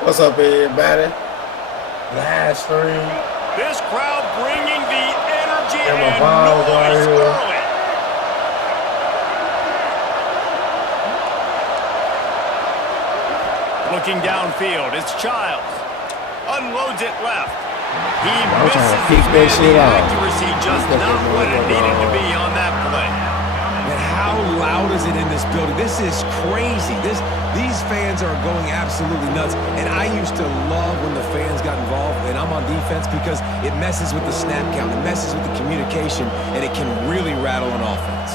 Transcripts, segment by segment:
What's up, everybody? Last stream. This crowd bringing the energy And my and Vols right noise here. early. Looking downfield, it's Childs. Unloads it left. He I'm trying misses to pick his that man. shit The off. accuracy just not what it needed to be on that play. And how loud is it in this building? This is crazy. These fans are going absolutely nuts. And I used to love when the fans got involved, and I'm on defense, because it messes with the snap count, it messes with the communication, and it can really rattle an offense.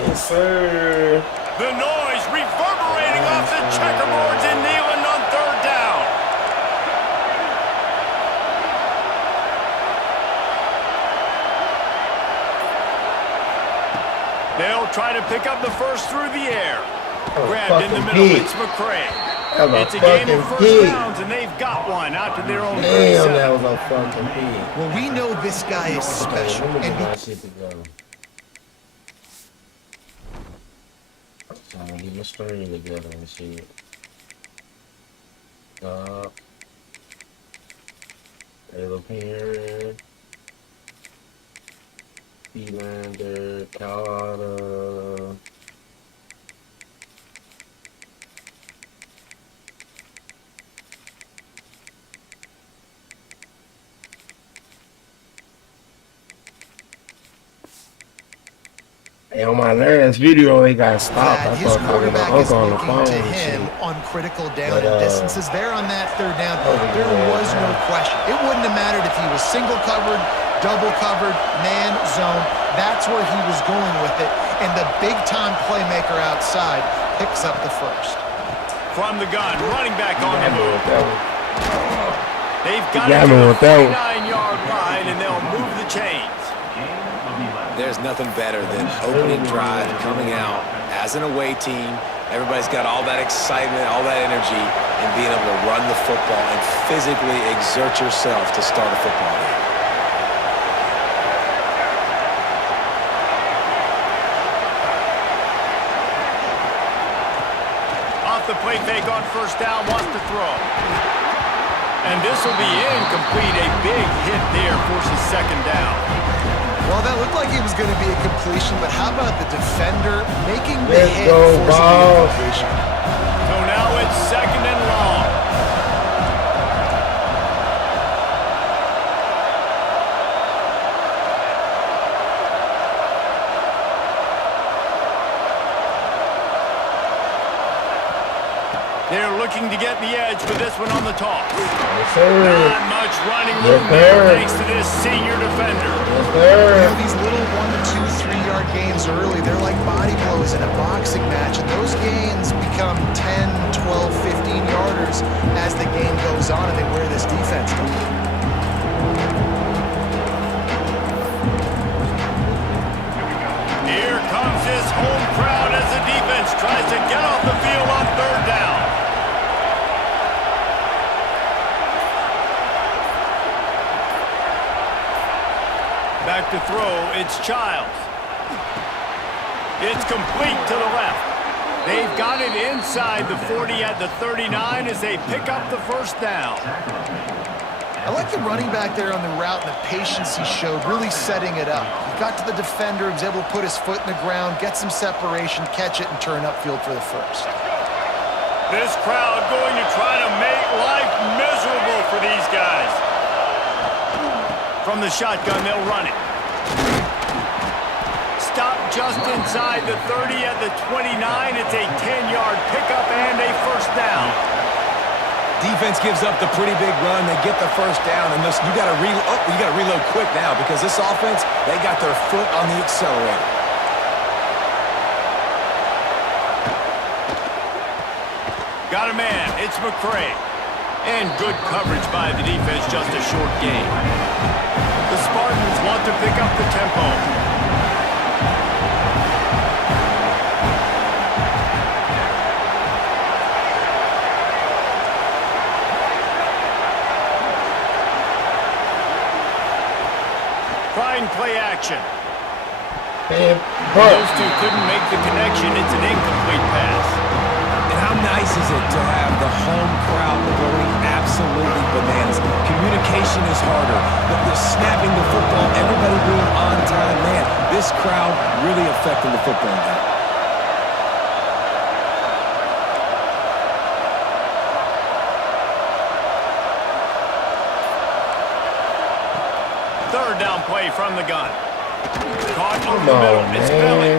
Yes, sir. The noise reverberating off the checkerboards and kneeling on third down. They'll try to pick up the first through the air. Grabbed in the middle, it's McCray. It's a game of first downs, and they've got one out to their own 37. Damn, that was a fucking pig. Well, we know this guy is special. Let me And get my shit together. So I'm gonna get my stream together and shit. Taylor Perry, Elander, Carter. Hey, on my last video, they got stopped. I his thought talking to my quarterback is uncle on the looking phone to and him shit. on critical down But, and distances. There on that third down, there yeah, was no question. It wouldn't have mattered if he was single covered, double covered, man, zone. That's where he was going with it. And the big-time playmaker outside picks up the first. From the gun, running back on the move. They've got He got it me to the with that one. 49-yard line, and they'll move the chains. There's nothing better than opening drive, coming out as an away team. Everybody's got all that excitement, all that energy, and being able to run the football and physically exert yourself to start a football game. Off the play fake on first down, wants to throw. And this will be incomplete. A big hit there forces second down. Well, that looked like it was going to be a completion, but how about the defender making the Let's hit, go, forcing the Vols. incompletion? So now it's second and long. They're looking to get the edge with this one on the toss. Yes, sir. Not much running room Yes, there sir. thanks to this senior defender. Yes, You sir. know, these little 1 to 2, 3-yard gains early, they're like body blows in a boxing match, and those gains become 10, 12, 15-yarders as the game goes on, and they wear this defense down. Here comes his home crowd as the defense tries to get off the field on third down. Back to throw, it's Childs. It's complete to the left. They've got it inside the 40 at the 39 as they pick up the first down. I like the running back there on the route and the patience he showed, really setting it up. He got to the defender, was able to put his foot in the ground, get some separation, catch it, and turn upfield for the first. This crowd going to try to make life miserable for these guys. From the shotgun, they'll run it. Stop just inside the 30 at the 29. It's a 10-yard pickup and a first down. Defense gives up the pretty big run. They get the first down, and you got to reload quick now, because this offense, they got their foot on the accelerator. Got a man. It's McCray. And good coverage by the defense, just a short gain. The Spartans want to pick up the tempo. Trying play action. Man, Those two couldn't make the connection. It's an incomplete pass. And how nice is it to have the home crowd going absolutely bananas? Communication is harder. The snapping the football, everybody being on time. Man, this crowd really affecting the football game. Third down play from the gun. Caught over the middle. It's Billy.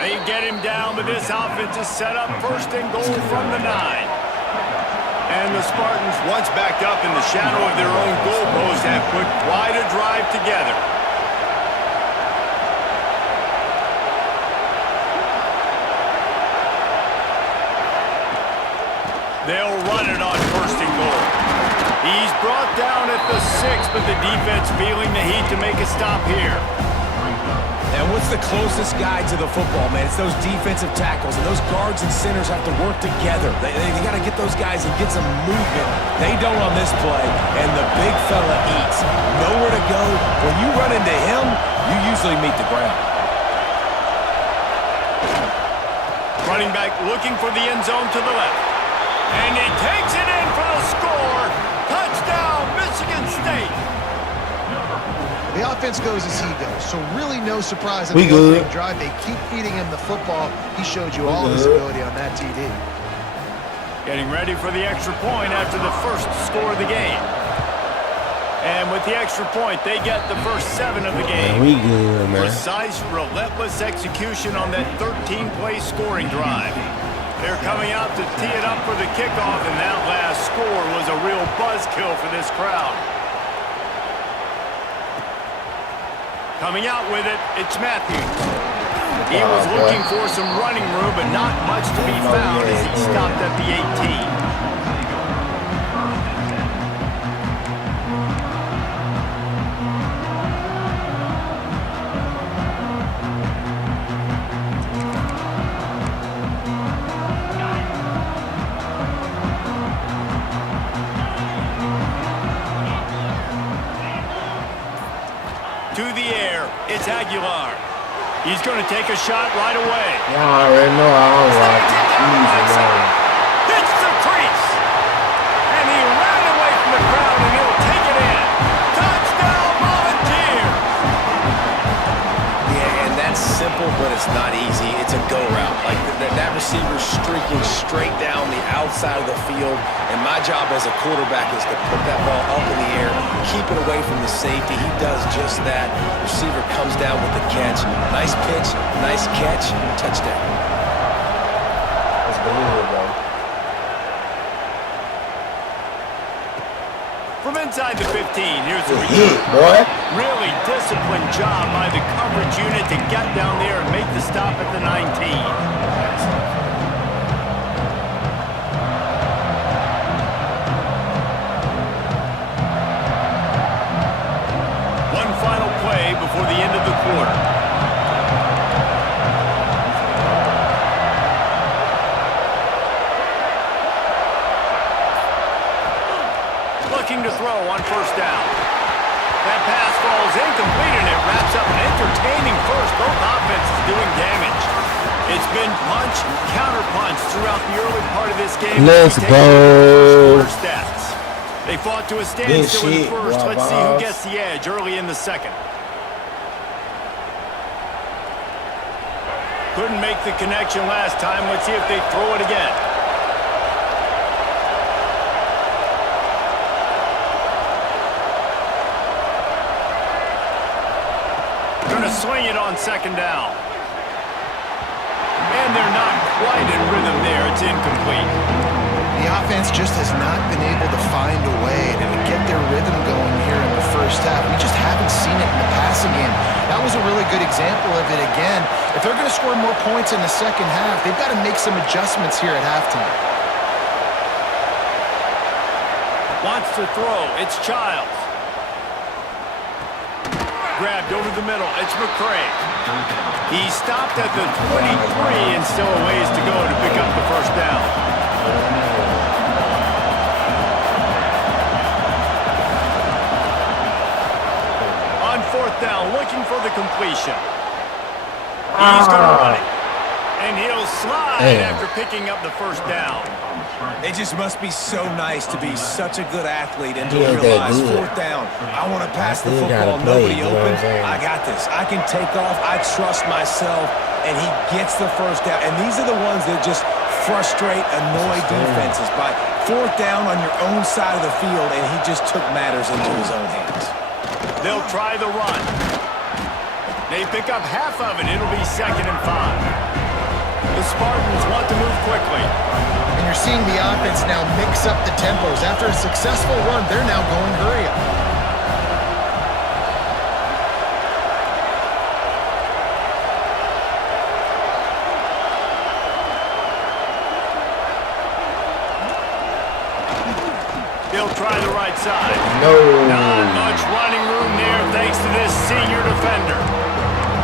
They get him down, but this offense is set up first and goal from the 9. And the Spartans, once backed up in the shadow of their own goalpost, have put quite a drive together. They'll run it on first and goal. He's brought down at the 6, but the defense feeling the heat to make a stop here. And what's the closest guy to the football, man? It's those defensive tackles, and those guards and centers have to work together. They got to get those guys and get some movement. They don't on this play, and the big fella eats. Nowhere to go. When you run into him, you usually meet the ground. Running back looking for the end zone to the left. And he takes it in for the score. Touchdown, Michigan State. The offense goes as he goes, so really no surprise on We the good. opening drive. They keep feeding him the football. He showed you all of his ability on that TD. Getting ready for the extra point after the first score of the game. And with the extra point, they get the first 7 of the game. We good, man. Precise, relentless execution on that 13-play scoring drive. They're coming out to tee it up for the kickoff, and that last score was a real buzzkill for this crowd. Coming out with it, it's Matthews. He was looking for some running room, but not much to be found as he stopped at the 18. To the air, it's Aguilar. He's going to take a shot right away. Y'all already know I don't like it. Easy, man. Hits the crease. And he ran away from the crowd, and he'll take it in. Touchdown, Volunteers! Yeah, and that's simple, but it's not easy. It's a go route. Like that receiver's streaking straight down the outside of the field, and my job as a quarterback is to put that ball up in the air, keep it away from the safety. He does just that. Receiver comes down with the catch. Nice pitch, nice catch, touchdown. Let's go, bro. From inside the 15, here's the Hit, return. boy. Really disciplined job by the coverage unit to get down there and make the stop at the 19. One final play before the end of the quarter. Looking to throw on first down. That pass falls incomplete, and it wraps up an entertaining first. Both offenses doing damage. It's been punch, counter punch throughout the early part of this game. Let's Take a look at go. the first quarter stats. They fought to a standstill in the shit, first. Let's see who Vols. gets the edge early in the second. Couldn't make the connection last time. Let's see if they throw it again. Gonna swing it on second down. And they're not quite in rhythm there. It's incomplete. The offense just has not been able to find a way to get their rhythm going here in the first half. We just haven't seen it in the passing game. That was a really good example of it again. If they're going to score more points in the second half, they've got to make some adjustments here at halftime. Wants to throw. It's Childs. Grabbed over the middle. It's McCray. He stopped at the 23 and still a ways to go to pick up the first down. On fourth down, looking for the completion. He's going to run it. And he'll slide after picking up the first down. It just must be so nice to be such a good athlete and to realize fourth down. I want to pass the football, nobody open. I got this. I can take off. I trust myself. And he gets the first down. And these are the ones that just frustrate, annoy defenses by fourth down on your own side of the field, and he just took matters into his own hands. They'll try the run. They pick up half of it. It'll be 2nd and 5. The Spartans want to move quickly. And you're seeing the offense now mix up the tempos. After a successful run, they're now going hurry up. He'll try the right side. No. Not much running room there thanks to this senior defender.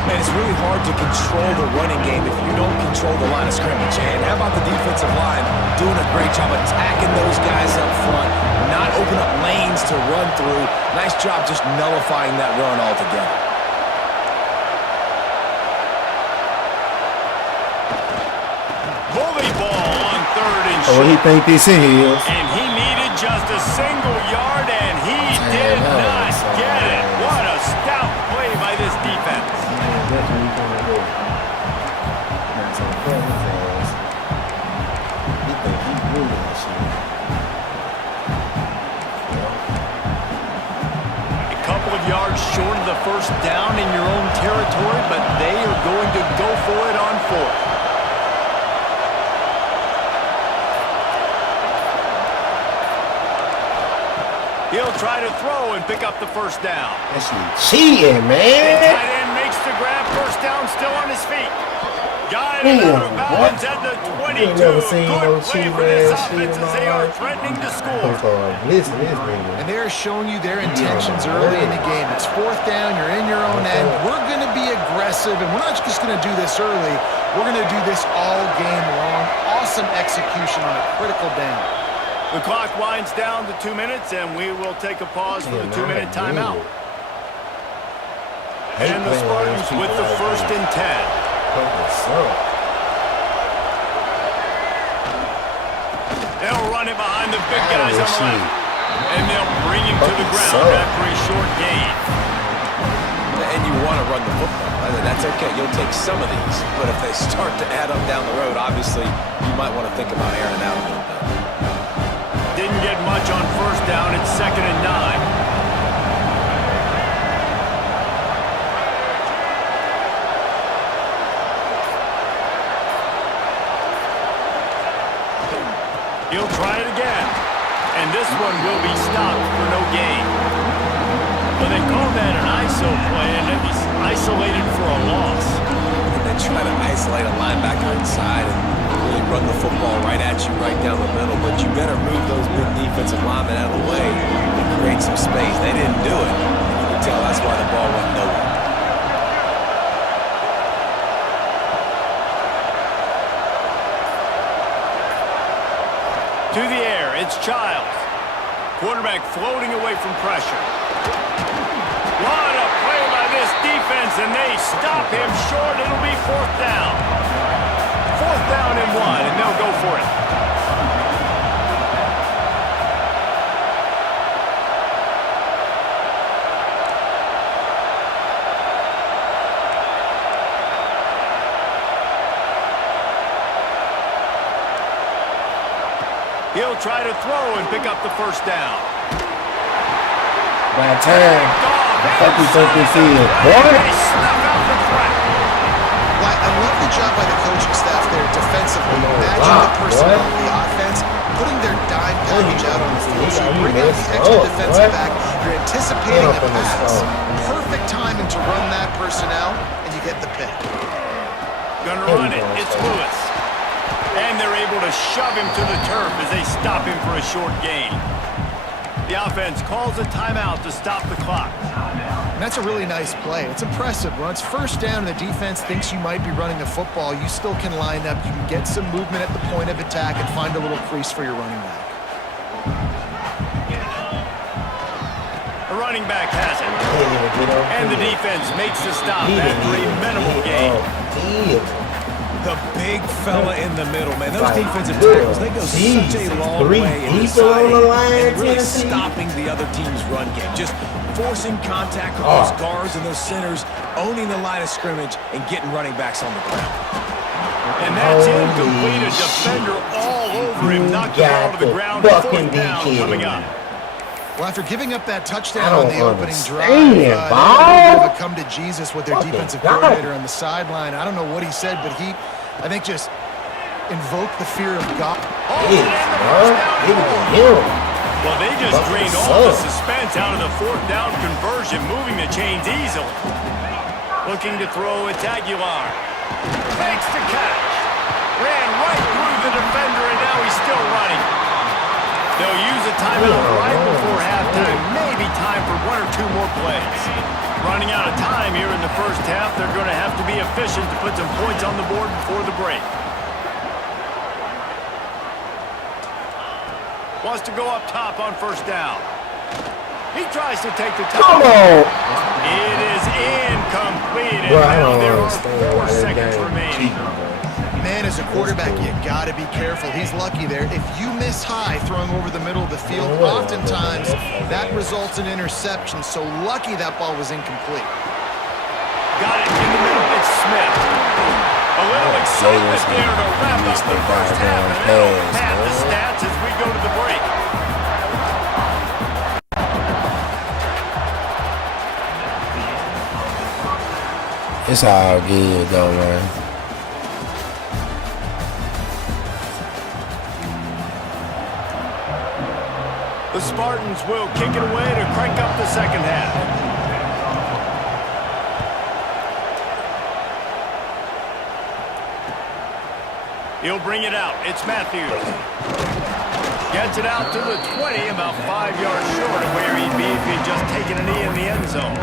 Man, it's really hard to control the running game if you don't control the line of scrimmage. And how about the defensive line doing a great job attacking those guys up front, not open up lanes to run through. Nice job just nullifying that run altogether. Bully ball on 3rd and Oh, short. he think this is. And he needed just a single yard, and he did not get it. What a stout play by this defense. That's what he's gonna do. That's so funny, fast. He think he's moving that shit. A couple of yards short of the first down in your own territory, but they are going to go for it on 4th. He'll try to throw and pick up the first down. That shit cheating, The man. tight end makes the grab, first down, still on his feet. Got it out of bounds at the 22. never seen Good no play cheating for this ass shit offense in as my they are life. threatening to score. Listen, this nigga. And they're showing you their intentions early in the game. It's fourth down. You're in your own end. We're going to be aggressive, and we're not just going to do this early. We're going to do this all game long. Awesome execution on a critical down. The clock winds down to 2 minutes, and we will take a pause for the 2-minute timeout. And the Spartans with the 1st and 10. They'll run it behind the big guys on the left. And they'll bring him to the ground after a short gain. And you want to run the football. That's okay. You'll take some of these. But if they start to add up down the road, obviously, you might want to think about airing out a little bit. Didn't get much on first down. It's 2nd and 9. He'll try it again. And this one will be stopped for no gain. But they call that an ISO play, and it was isolated for a loss. And they try to isolate a linebacker inside and really run the football right at you, right down the middle. But you better move those big defensive linemen out of the way and create some space. They didn't do it. And you can tell that's why the ball went nowhere. To the air, it's Childs. Quarterback floating away from pressure. What a play by this defense, and they stop him short. It'll be 4th down. 4th down and 1, and they'll go for it. He'll try to throw and pick up the first down. Bad time. What you think this is? What? They snuff out the threat. Well, I love the job by the coaching staff there defensively, matching the personnel of the offense, putting their dime package out on the field. So you bring out the extra defensive back, you're anticipating a pass. Perfect timing to run that personnel, and you get the pick. Gonna run it. It's Lewis. And they're able to shove him to the turf as they stop him for a short gain. The offense calls a timeout to stop the clock. And that's a really nice play. It's impressive. When it's first down and the defense thinks you might be running the football, you still can line up. You can get some movement at the point of attack and find a little crease for your running back. The running back has it. And the defense makes the stop after a minimal gain. big fella in the middle, man. Those defensive tackles, they go such a long way in deciding and really stopping the other team's run game. Just forcing contact with those guards and those centers, owning the line of scrimmage, and getting running backs on the ground. And that's incomplete. A defender all over him. Knocked the ball to the ground. Fourth down coming up. Well, after giving up that touchdown on the opening drive, they were able to come to Jesus with their defensive coordinator on the sideline. I don't know what he said, but he, I think, just invoked the fear of God. Well, they just drained all the suspense out of the fourth down conversion, moving the chains easily. Looking to throw, it's Aguilar. Fakes the catch. Ran right through the defender, and now he's still running. They'll use a timeout right before halftime. Maybe time for one or two more plays. Running out of time here in the first half. They're going to have to be efficient to put some points on the board before the break. Wants to go up top on first down. He tries to take the time. It is incomplete. And now there are 4 seconds remaining. Man, as a quarterback, you got to be careful. He's lucky there. If you miss high throwing over the middle of the field, oftentimes that results in interception. So lucky that ball was incomplete. Got it in the middle. It's Smith. A little excitement there to wrap up the first half. And they'll pad the stats as we go to the break. It's all good, though, man. The Spartans will kick it away to crank up the second half. He'll bring it out. It's Matthews. Gets it out to the 20, about 5 yards short of where he'd be if he'd just taken a knee in the end zone.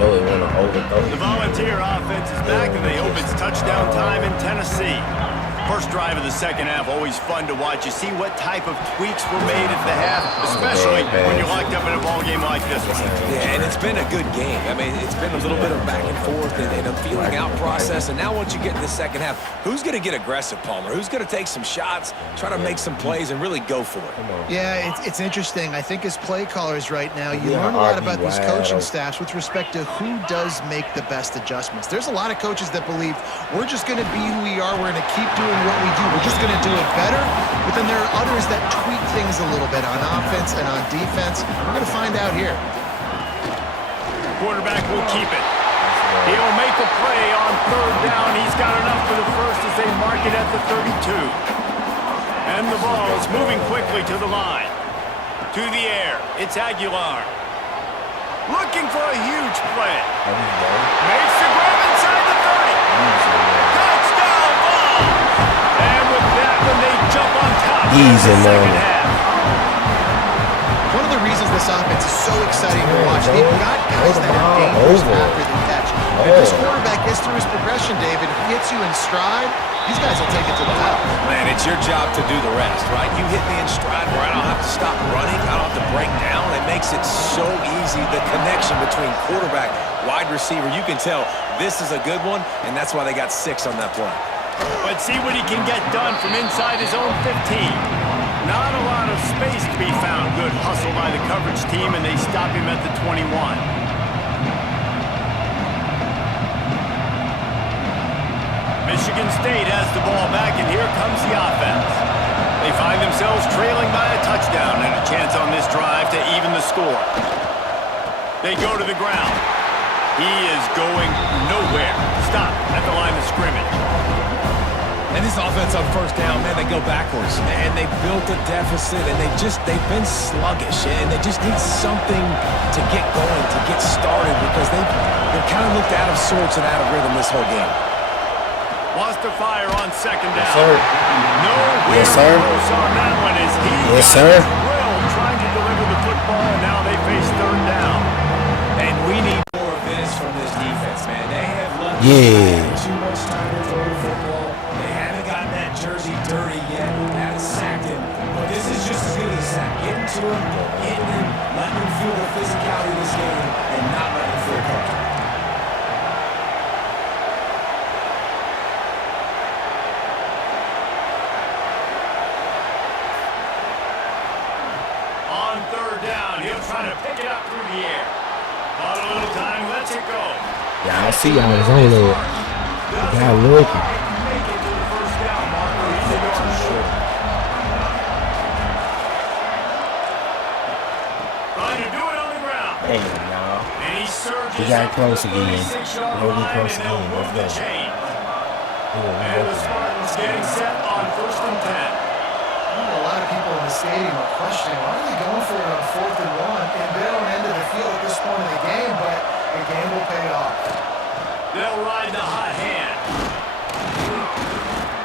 The Volunteer offense is back, and they hope it's touchdown time in Tennessee. First drive of the second half, always fun to watch. You see what type of tweaks were made at the half, especially when you're locked up in a ball game like this one. Yeah, and it's been a good game. I mean, it's been a little bit of back and forth and a feeling out process. And now once you get in the second half, who's going to get aggressive, Palmer? Who's going to take some shots, try to make some plays, and really go for it? Yeah, it's interesting. I think as play callers right now, you learn a lot about these coaching staffs with respect to who does make the best adjustments. There's a lot of coaches that believe we're just going to be who we are. We're going to keep doing what we do. We're just going to do it better. But then there are others that tweak things a little bit on offense and on defense. We're going to find out here. Quarterback will keep it. He'll make a play on third down. He's got enough for the first as they mark it at the 32. And the Vols moving quickly to the line. To the air. It's Aguilar. Looking for a huge play. Makes the grab inside the 30. Touchdown, Vols! And with that one, they jump on top of the second half. One of the reasons this offense is so exciting to watch, they've got guys that have dangers after the catch. If this quarterback gets through his progression, David, hits you in stride, these guys will take it to the top. Man, it's your job to do the rest, right? You hit me in stride where I don't have to stop running, I don't have to break down. It makes it so easy, the connection between quarterback, wide receiver. You can tell this is a good one, and that's why they got 6 on that play. But see what he can get done from inside his own 15. Not a lot of space to be found. Good hustle by the coverage team, and they stop him at the 21. Michigan State has the ball back, and here comes the offense. They find themselves trailing by a touchdown and a chance on this drive to even the score. They go to the ground. He is going nowhere. Stop at the line of scrimmage. And this offense on first down, man, they go backwards. And they built a deficit, and they've been sluggish. And they just need something to get going, to get started, because they've kind of looked out of sorts and out of rhythm this whole game. Wants to fire on second down. Yes, sir. Nowhere Yes, sir. close on that one as he Yes, sir. drilled trying to deliver the football, and now they face third down. And we need more of this from this defense, man. They have left too much time to throw the football. They haven't gotten that jersey dirty yet. Haven't sacked him. But this is just as good as a sack. Getting to him, hitting him, letting him feel the physicality of this game, and not letting him feel comfortable. to go. Yeah, I see y'all was on there. Y'all looking. Make it to the first down marker. He's a yard short. Trying to do it on the ground. Hey, y'all. And he surges. We got up close to the again. 36-yard We'll get line, close and they'll again. move Let's the go. chain. Yeah, And the Spartans getting set on 1st and 10. A lot of people in the stadium are questioning, why are they going for it on 4th and 1 in their own end of the field at this point in the game, but the game will pay off. They'll ride the hot hand.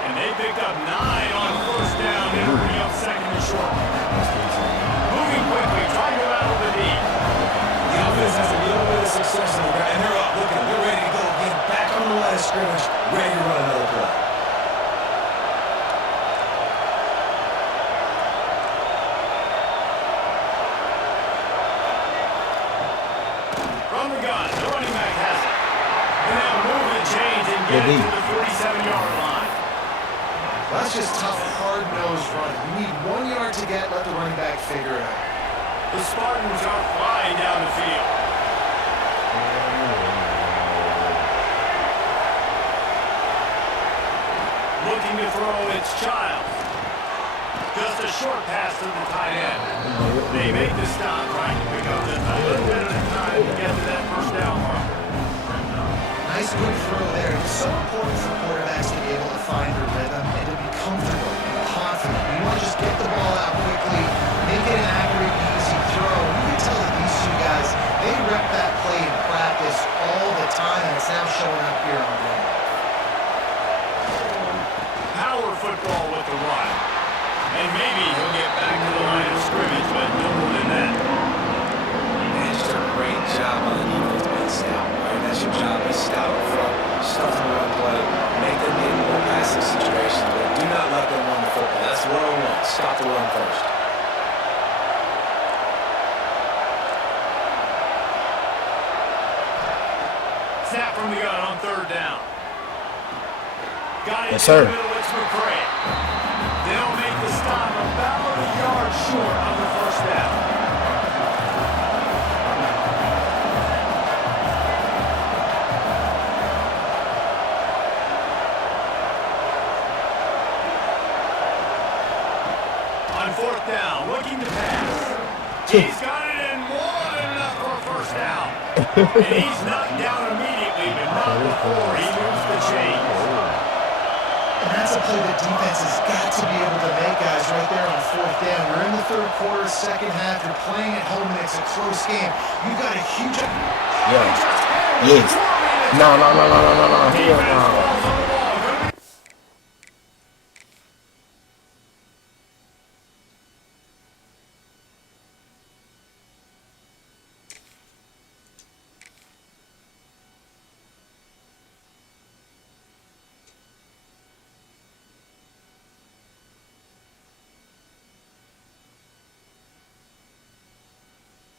And they picked up 9 on 1st down. They'll bring up 2nd and short. Moving quickly, trying to rattle the D. The offense has a little bit of success on the ground, and they're up. Look at them. They're ready to go again. Back on the line of scrimmage, ready to run another play. From the gun, the running back has it. And they'll move the chains and get it to the 47-yard line. That's just tough, hard-nosed running. You need 1 yard to get, let the running back figure it out. The Spartans are flying down the field. Looking to throw, it's Childs. Just a short pass to the tight end. They make the stop, trying to pick up just a little bit at a time to get to that first down marker. Nice quick throw there. It's so important for quarterbacks to be able to find their rhythm and to be comfortable and confident. You want to just get the ball out quickly, make it an accurate, easy throw. You can tell that these two guys, they rep that play in practice all the time, and it's now showing up here on the game. Power football with the run. And maybe he'll get back to the line of scrimmage, but no more than that. Man, just a great job on the defense being stout. Right? That's your job. Be stout up front. Stuff the run play. Make them get more passing situations, but do not let them run the football. That's 1-on-1. Stop the run first. Snap from the gun on 3rd down. Got it Yes, sir. in the middle. It's McCray. They'll make the stop about a yard short on the first down. On 4th down, looking to pass. He's got it in more than enough for a first down. And he's knocked down immediately, but not before he moves the chains. And that's a play that defense has got to be able to make, guys, right there on 4th down. You're in the 3rd quarter, 2nd half. You're playing at home, and it's a close game. You've got a huge... Yeah. Yes. No.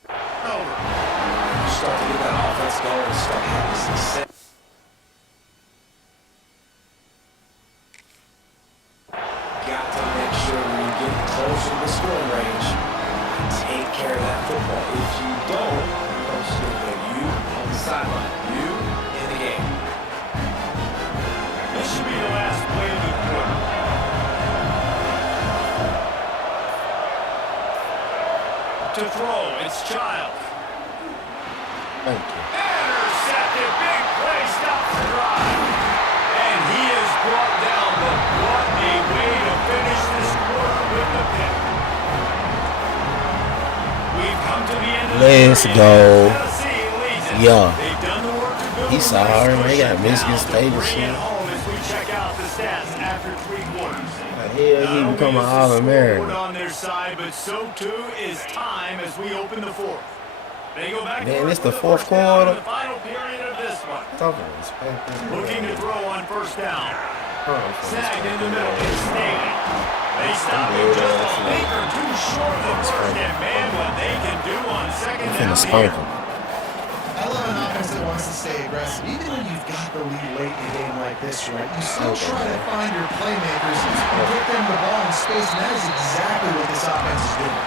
Hell no. Start to get that offense going and start having success. Got to make sure when you get closer to the scoring range, you take care of that football. If you don't, coach is going to get you on the sideline, you in the game. This should be the last play of the quarter. To throw, it's Childs. Thank you. Intercepted, big play, stops the drive. And he is brought down, but what a way to finish this quarter with the pick. We've come to the end of the Let's period. go. Tennessee leads it. Yeah. They've done the work to build He a saw nice her, man. He got cushion Michigan now to State and bring shit. it home as we check out the stats after 3 quarters. Hell, he become an All-American. On their side, but so too is time as we open the 4th. They go back. Man, to it's the work 4th for the first down in quarter. the final period of this one. Talking respect. Looking to throw on 1st down. Sagged in the middle. It's Staley. They stop him just a link or two short of the first. And man, what they can do on 2nd down Finna spank here. him. I love an offense that wants to stay aggressive. Even when you've got the lead late in a game like this, right, you still try to find your playmakers and get them the ball in space, and that is exactly what this offense is doing.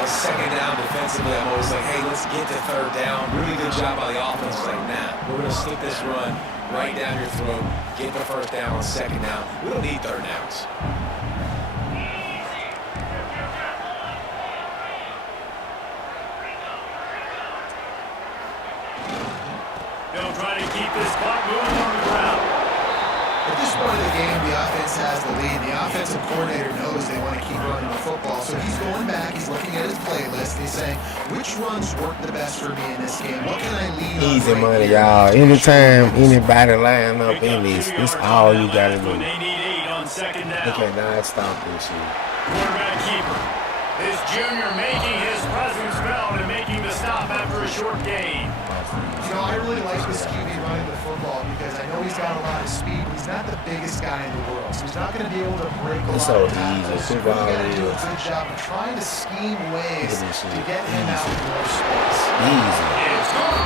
on second down defensively, I'm always like, hey, let's get to third down. Really good job by the offense. Like, nah, we're going to stick this run right down your throat, get the first down on second down. We don't need third downs. They'll try to keep this clock moving on the ground. At this point of the game, the offense has the lead. The offensive coordinator knows they want to keep running the football, so he's going back, he's looking at his playlist, and he's saying, which runs work the best for me in this game? What can I lead on? Easy money, y'all. Anytime anybody line up in this all you got to do. They need 8 on second down. Okay, now stop this shit. Quarterback keeper. This junior making his presence felt and making the stop after a short gain. You know, I really like this QB running the football because I know he's got a lot of speed, but he's not the biggest guy in the world, so he's not going to be able to break a It's lot so of tackles. easy. So you got to do a good job of trying to scheme ways to get him out of more space. Easy. It's good.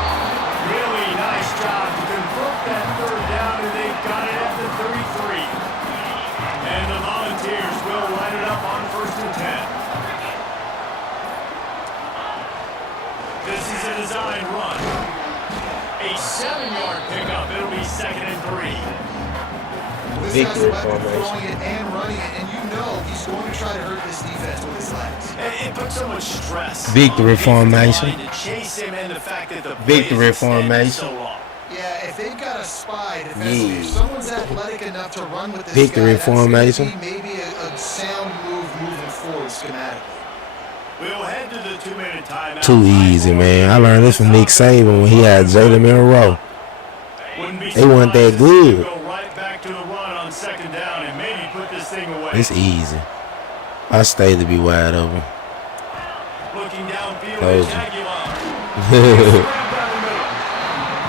Really nice job to convert that third down, and they've got it at the 33. And the Volunteers will line it up on 1st and 10. This is a design run. A 7-yard pickup. It'll be 2nd and 3. This guy's a weapon throwing it and running it, and you know he's going to try to hurt this defense with his legs. It puts so much stress. Victory formation. To chase him and the fact that the Victory play is extended formation. so long. Yeah, if they've got a spy defensively, if someone's athletic enough to run with this Victory guy, formation. that's maybe a sound move moving forward schematically. We'll head to the 2-minute timeout. Too easy, man. I learned this from Nick Saban when he had Jalen in a row. They weren't that good. Go right back to the run on 2nd down and maybe put this thing away. It's easy. I stay to be wide open. Looking downfield Told is you. Aguilar.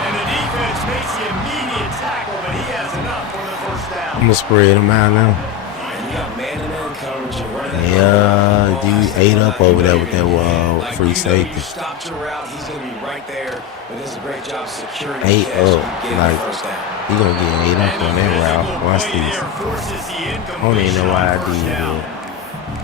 And the defense makes the immediate tackle, but he has enough for the first down. I'm going to spread him out now. And you got man-to-man coverage. You're running that Yeah, dude ate up over there with that free You safety. stopped your route, he's going to be right there. But does a great job securing the Ate catch up. and getting Like, the first down. he going to get ate up on that route. Watch this. I don't even know why I did that.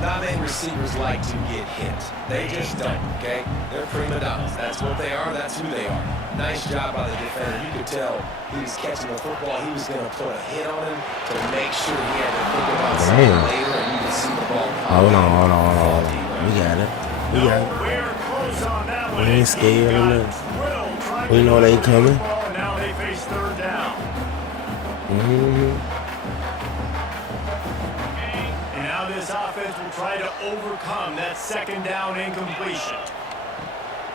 Not many receivers like to get hit. They just don't, okay? They're prima donnas. That's what they are. That's who they are. Nice job by the defender. You could tell he was catching the football. He was going to put a hit on him to make sure he had to think about something later, and you could see the ball. Hold on. We got it. We ain't scared of nothing. We know they coming. Now they face 3rd down. And now this offense will try to overcome that 2nd down incompletion.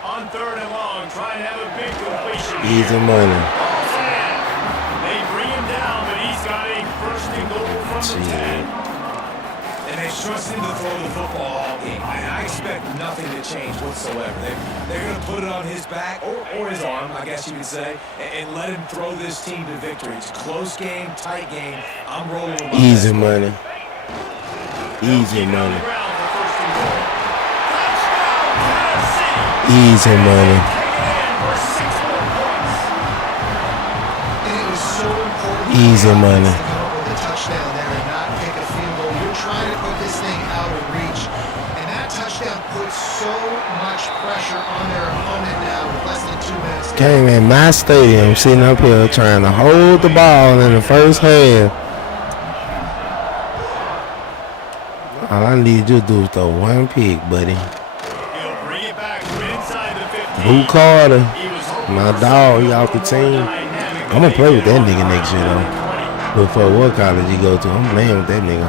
On 3rd and long, trying to have a big completion. Easy money. They bring him down, but he's got a 1st and goal from the 10. And they trust him to throw the football all game. I expect nothing to change whatsoever. They're going to put it on his back, or his arm, I guess you could say, and let him throw this team to victory. It's a close game, tight game. I'm rolling with my Easy best. money. Easy money. Easy money. And it was so important. Easy money. To come up with a touchdown there and not kick a field goal. You're trying to put this thing out of reach. And that touchdown puts so much pressure on their opponent now with less than 2 minutes. Came in my stadium, sitting up here trying to hold the ball in the first half. All I need you to do is throw one pick, buddy. Boo Carter, my dog, he off the team. I'm going to play with that nigga next year, though. But for what college he go to, I'm playing with that nigga.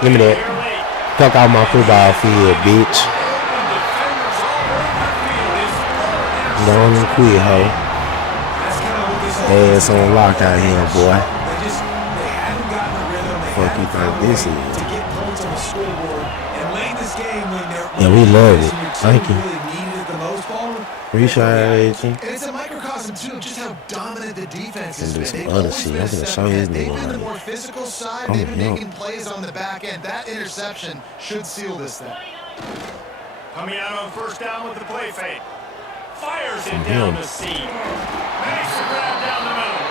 Give me that. Fuck out my football field, bitch. Don't even quit, ho. Ass on lock out here, boy. Fuck you think this is? Yeah, we love it. Thank you. Appreciate you. And it's a microcosm microcosm, too, of just how dominant the defense has And do been. some They've other always shit. been a I'm gonna step show ahead. his They've nigga been the like- more physical side. Oh, They've been yeah. making plays on the back end. That interception should seal this thing. Coming out on first down with the play fake. Fires it down the seam. Makes a grab down the middle.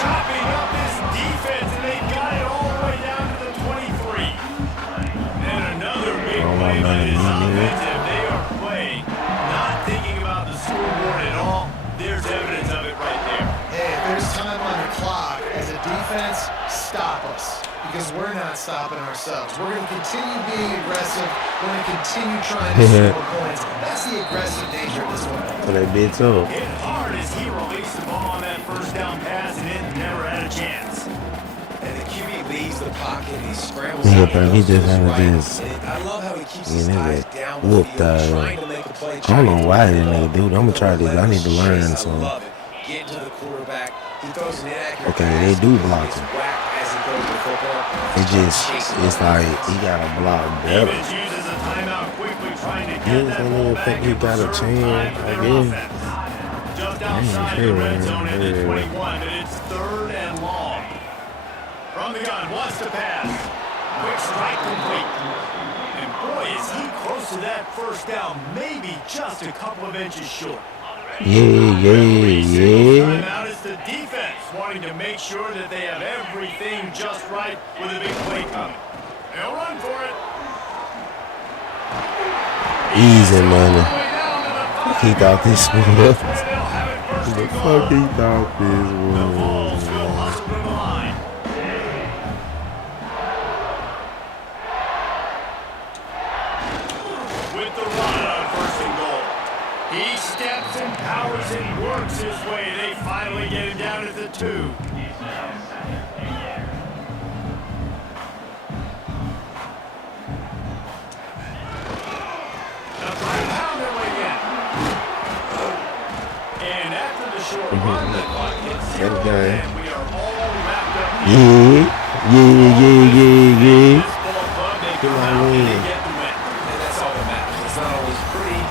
Chopping up this defense, and they got it all the way down to the 23. And another big play by this offensive. They are playing, not thinking about the scoreboard at all. There's evidence of it right there. Hey, if there's time on the clock, as a defense, stop us. Because we're not stopping ourselves. We're going to continue being aggressive. We're going to continue trying to score points. That's the aggressive nature of this one. So that bit's up. Hit hard as he released the ball on that first down pass, and it never had a chance. And the QB leaves the pocket and he scrambles Yeah, out. bro, he just had to Right. just And I love how he keeps get his his eyes ass down the whooped field, out. trying to make a play. I don't know why this nigga do it. I'm gonna try this. I need to learn I something. love it. Get to the quarterback. He throws an inaccurate Okay, pass. they do He block gets him. whacked as he throws the football. It's like he got a block better. Davis uses a timeout quickly, trying to He get ain't that gonna ball even back think he and got a preserve chance, time for I their guess. offense. Just outside the red zone at the 21, and it's 3rd and long. From the gun, wants to pass. Quick strike complete. And boy, is he close to that first down, maybe just a couple of inches short. Yeah. Timeout is the defense wanting to make sure that they have everything just right with a big play coming. They'll run for it. Easy money. He thought this was. They'll have it first The and goal. fuck he thought this The was. Vols will hustle to the line. With the run on 1st and goal. He steps and powers and works his way. They finally get him down at the 2. Now try to pound their way in. And after the short run, the clock hits 0, That guy. and we are all wrapped up. Yeah. This ball club, they come might out and win. they get the win. And that's all that matters. It's not always pretty.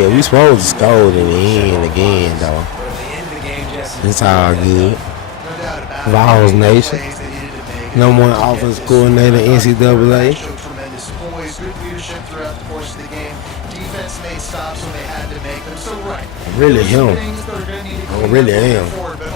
Yeah. We supposed to score in the end again, though. But at the end of the game, Jesse, It's all good. No doubt about it. Vols Nation. Plays they needed to make. Number one offense coordinator, NCAA. Showed tremendous poise, good leadership throughout the course of the game. Defense made stops when they had to make them. So right. Really There's some him. things that are gonna need to I clean really up moving am. forward, but